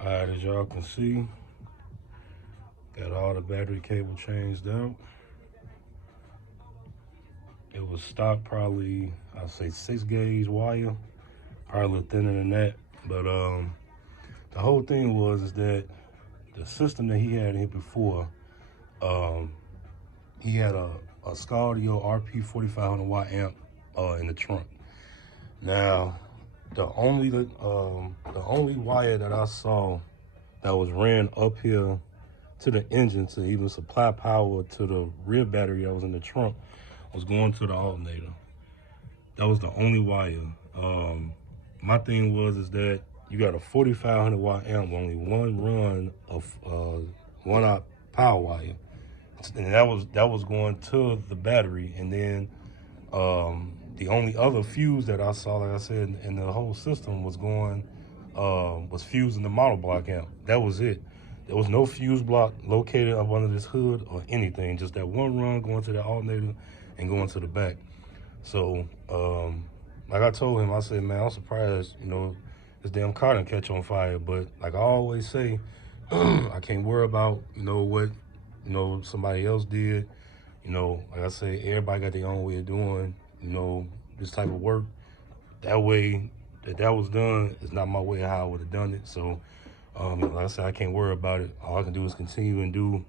Alright, as y'all can see, got all the battery cable changed out. It was stock probably, I'd say 6-gauge wire, probably a little thinner than that. But the whole thing was that the system that he had in here before, he had a Xspower RP 4500 watt amp in the trunk. Now, the only wire that I saw that was ran up here to the engine to even supply power to the rear battery that was in the trunk was going to the alternator. That was the only wire. My thing is that you got a 4500 watt amp, only one run of 1-aught power wire, and that was going to the battery. And then the only other fuse that I saw, like I said, in the whole system was going was fusing the model block amp. That was it. There was no fuse block located up under this hood or anything. Just that one run going to the alternator and going to the back. So, like I told him, I said, man, I'm surprised, this damn car didn't catch on fire. But like I always say, I can't worry about, what, somebody else did. Like I say, everybody got their own way of doing, this type of work. That way that was done is not my way of how I would have done it. So, like I said, I can't worry about it. All I can do is continue and do,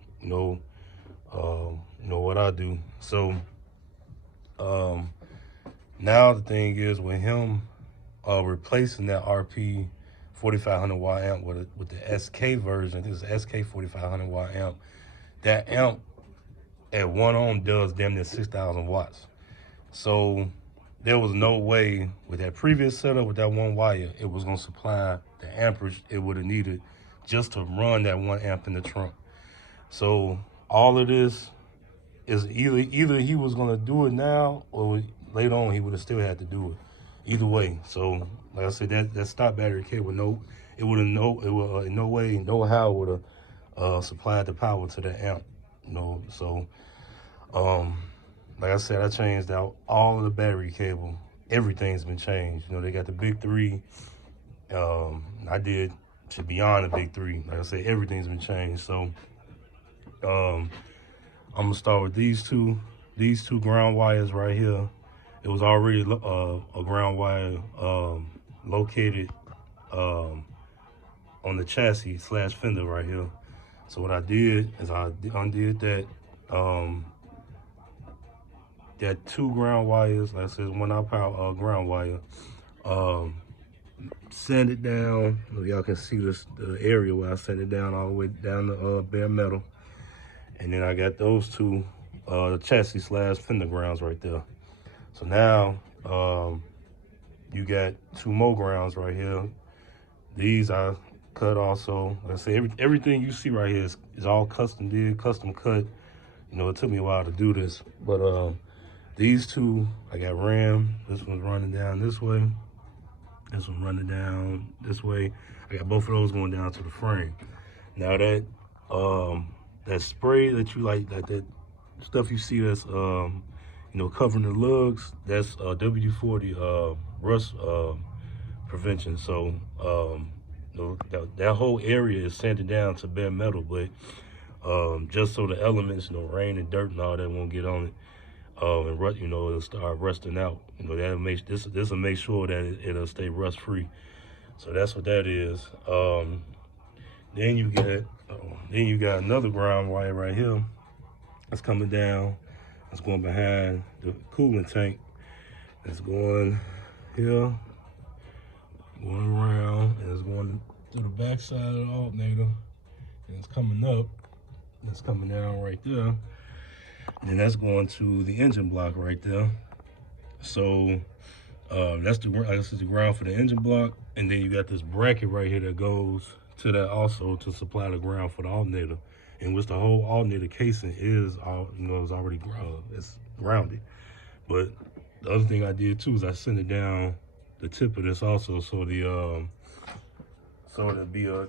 what I do. So, now the thing is with him replacing that RP 4500 watt amp with the SK version, this is SK 4500 watt amp. That amp at 1 ohm does damn near 6,000 watts. So there was no way with that previous setup with that one wire, it was gonna supply the amperage it would have needed just to run that 1 amp in the trunk. So all of this is either he was gonna do it now or later on he would have still had to do it. Either way. So like I said, that stop battery cable, it would in no way, no how would have supplied the power to the amp. So like I said, I changed out all of the battery cable. Everything's been changed. They got the big three. I did to beyond the big three. Like I said, everything's been changed. So I'm gonna start with these two ground wires right here. It was already a ground wire located on the chassis / fender right here. So what I did is I undid that that 2 ground wires, like I said, 1-aught power ground wire. Sand it down. Y'all can see the area where I sand it down all the way down to bare metal. And then I got those 2 chassis / fender grounds right there. So now you got 2 more grounds right here. These I cut also. Like I say, everything you see right here is all custom did, custom cut. It took me a while to do this, but these 2 I got ram. This one's running down this way. This one running down this way. I got both of those going down to the frame. Now that that spray that you like that stuff you see that's covering the lugs, that's WD-40 rust prevention. So that whole area is sanded down to bare metal, but just so the elements, rain and dirt and all that won't get on it, and it'll start rusting out. That'll make this will make sure that it'll stay rust free. So that's what that is. Then you got another ground wire right here that's coming down. It's going behind the coolant tank. It's going here, going around, and it's going to the back side of the alternator. And it's coming up. It's coming down right there. And then that's going to the engine block right there. So that's the ground for the engine block. And then you got this bracket right here that goes to that also to supply the ground for the alternator, in which the whole alternator casing is already it's grounded. But the other thing I did too is I sent it down the tip of this also, so the so it'll be a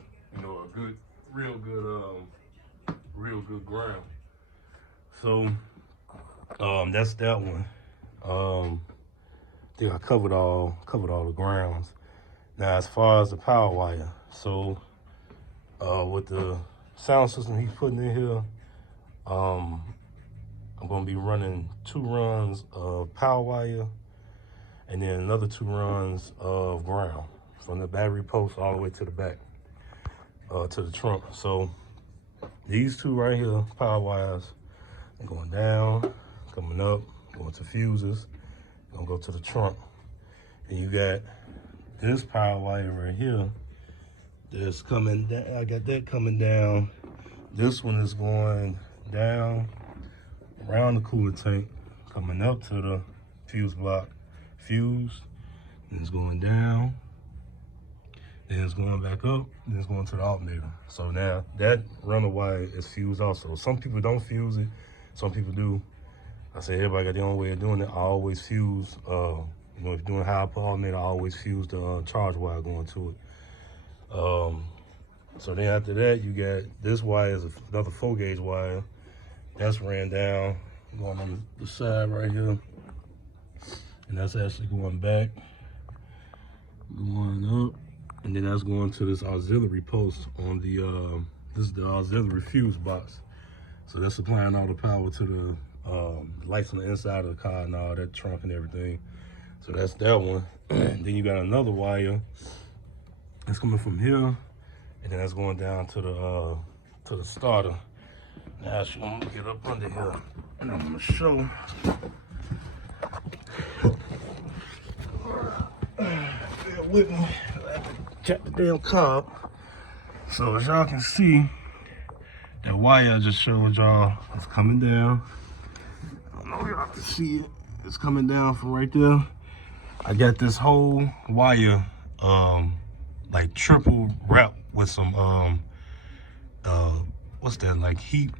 good, real good ground. So that's that one. I think I covered all the grounds. Now as far as the power wire, so with the sound system he's putting in here, I'm gonna be running 2 runs of power wire and then another 2 runs of ground from the battery post all the way to the back, to the trunk. So these 2 right here, power wires, are going down, coming up, going to fuses, gonna go to the trunk. And you got this power wire right here that's coming down. I got that coming down. This one is going down around the cooler tank, coming up to the fuse block, fuse, and it's going down, then it's going back up, then it's going to the alternator. So now that runner wire is fused also. Some people don't fuse it, some people do. I say everybody got their own way of doing it. I always fuse, you know, if you're doing high power alternator, I always fuse the charge wire going to it. So then after that, you got this wire is another 4-gauge wire. That's ran down, going on the side right here. And that's actually going back, going up. And then that's going to this auxiliary post on the, this is the auxiliary fuse box. So that's supplying all the power to the lights on the inside of the car and all that, trunk and everything. So that's that one. Then you got another wire that's coming from here, and then that's going down to the starter. Now I'm gonna get up under here, and I'm gonna show. Bear with me. I have to check the damn cob. So as y'all can see, that wire I just showed y'all is coming down. I don't know if y'all can see it. It's coming down from right there. I got this whole wire like triple wrapped with some what's that, like heat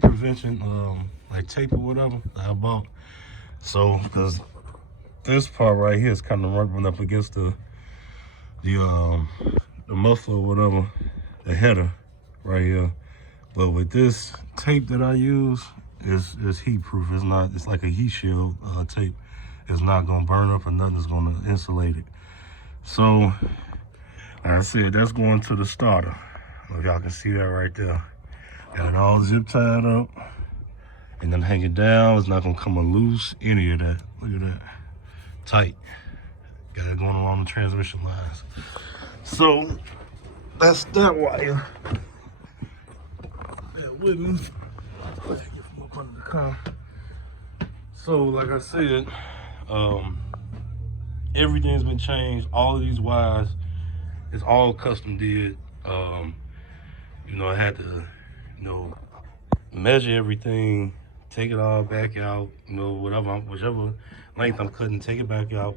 prevention like tape or whatever that I bought. So because this part right here is kind of rubbing up against the muffler or whatever, the header right here. But with this tape that I use, is heat proof. It's not, it's like a heat shield tape. It's not gonna burn up or nothing. It's gonna insulate it. So like I said, that's going to the starter. I don't know if y'all can see that right there. Got it all zip tied up and then hang it down. It's not gonna come loose, any of that. Look at that, tight. Got it going along the transmission lines. So that's that wire. Bear with me. Get from up under the car. So like I said, everything's been changed. All of these wires, it's all custom did. You know, I had to, you know, measure everything, take it all back out, you know, whichever length I'm cutting, take it back out,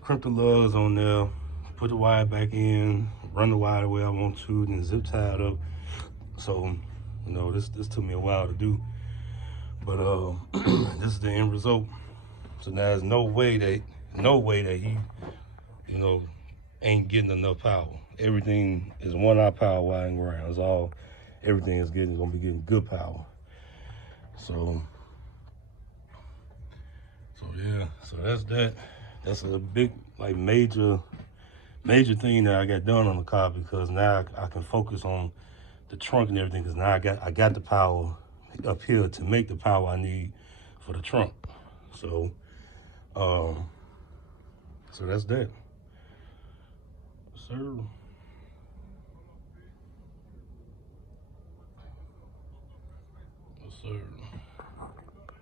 crimp the lugs on there, put the wire back in, run the wire the way I want to, then zip tie it up. So, you know, this took me a while to do, but this is the end result. So now there's no way that he, you know, ain't getting enough power. Everything is 1-hour power wire and ground. It's all, everything is gonna be getting good power. So yeah, so that's that. That's a big, like, major thing that I got done on the car, because now I can focus on the trunk and everything, because now I got the power up here to make the power I need for the trunk. So so that's that. Sir. Yes, sir.